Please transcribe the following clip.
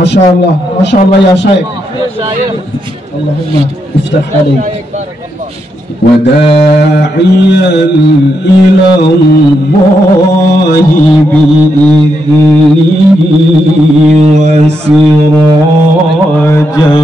ما شاء الله ما شاء الله يا شيخ. اللهم افتح عليك. وداعيا إلى الله بإذنه وسراجا